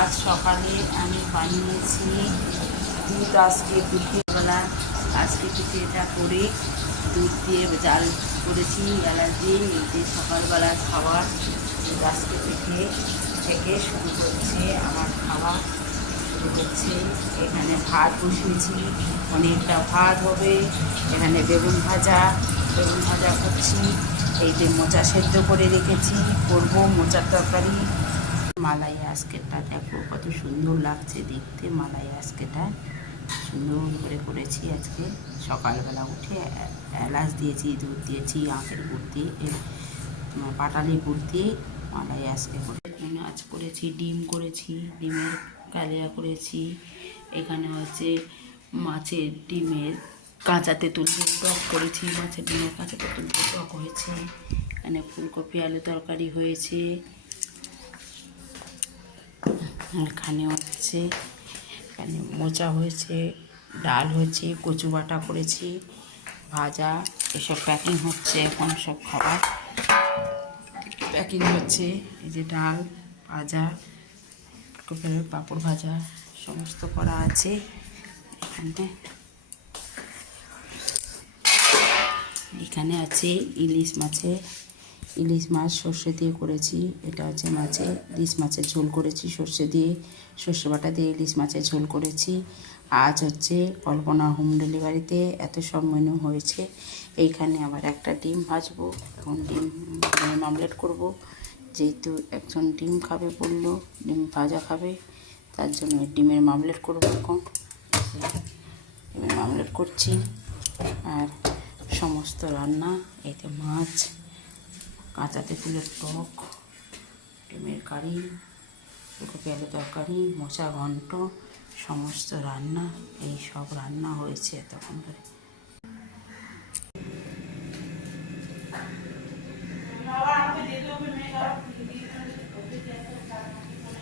আজ সকালে আমি বানিয়েছি দুধ। আজকে দুপুরবেলা আজকে থেকে এটা করে দুধ দিয়ে জাল করেছি এলাচ দিয়ে। এই যে সকালবেলা খাবার দুধ আজকে থেকে শুরু করছে আমার খাওয়া শুরু করছে। এখানে ভাত বসিয়েছি, অনেকটা ভাত হবে। এখানে বেগুন ভাজা করছি। এই যে মোচা সেদ্ধ করে রেখেছি, করবো মোচার তরকারি। মালাই আজকেরটা দেখো কত সুন্দর লাগছে দেখতে। মালাই আজকেরটা সুন্দর করে করেছি আজকে। সকালবেলা উঠে এলাচ দিয়েছি, দুধ দিয়েছি, আখের গুড় দিয়ে, পাটালি গুড় দিয়ে মালাই আজকে করে। আজ করেছি ডিম করেছি, ডিমের কালিয়া করেছি। এখানে হচ্ছে মাছের ডিমের কাঁচা তেঁতুল দিয়ে টক করেছি, মাছের ডিমের কাঁচা তেঁতুল দিয়ে টক হয়েছে। এখানে ফুলকপি আলু তরকারি হয়েছে। এখানে হচ্ছে এখানে মোচা হয়েছে, ডাল হয়েছে, কচু বাটা করেছি, ভাজা। এসব প্যাকিং হচ্ছে এখন, সব খাবার প্যাকিং হচ্ছে। এই যে ডাল ভাজা, পাঁপড় ভাজা সমস্ত করা আছে এখানে আছে ইলিশ মাছ সর্ষে দিয়ে করেছি। এটা হচ্ছে ইলিশ মাছের ঝোল করেছি সর্ষে দিয়ে, সর্ষে বাটা দিয়ে ইলিশ মাছের ঝোল করেছি। আজ হচ্ছে কল্পনা হোম ডেলিভারিতে এত সব মেনু হয়েছে। এইখানে আবার একটা ডিম ভাজবো, এখন ডিম অমলেট করব। যেহেতু একজন ডিম খাবে বললো, ডিম ভাজা খাবে, তার জন্য ডিমের অমলেট করবো। এখন ডিমের অমলেট করছি। আর সমস্ত রান্না, এতে মাছ, কাঁচা তেঁতুলের টক, ডিমের কারি, ফুলকপি আলু তরকারি, মোচা ঘন্ট, সমস্ত রান্না, এই সব রান্না হয়েছে এতক্ষণ ধরে।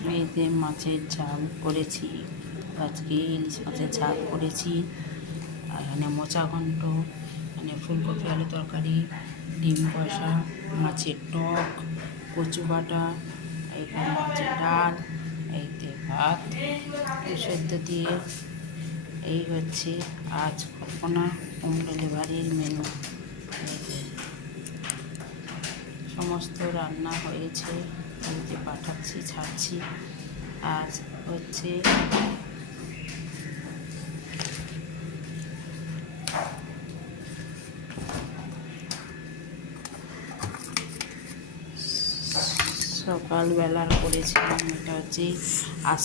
মেয়েদের মাছের ঝাল করেছি আজকে, ইলিশ মাছের ঝাল করেছি। এখানে মোচা ঘন্ট, এখানে ফুলকপি আলু তরকারি, ডিম কষা, মাছের টক, কচু বাটা, এখানে হচ্ছে ডাল, এইতে ভাত সেদ্ধ দিয়ে। এই হচ্ছে আজ কল্পনা হোম ডেলিভারির মেনু। সমস্ত রান্না হয়েছে, বাড়িতে পাঠাচ্ছি, ছাড়ছি। আজ হচ্ছে সকালবেলার করেছিলাম। এটা হচ্ছে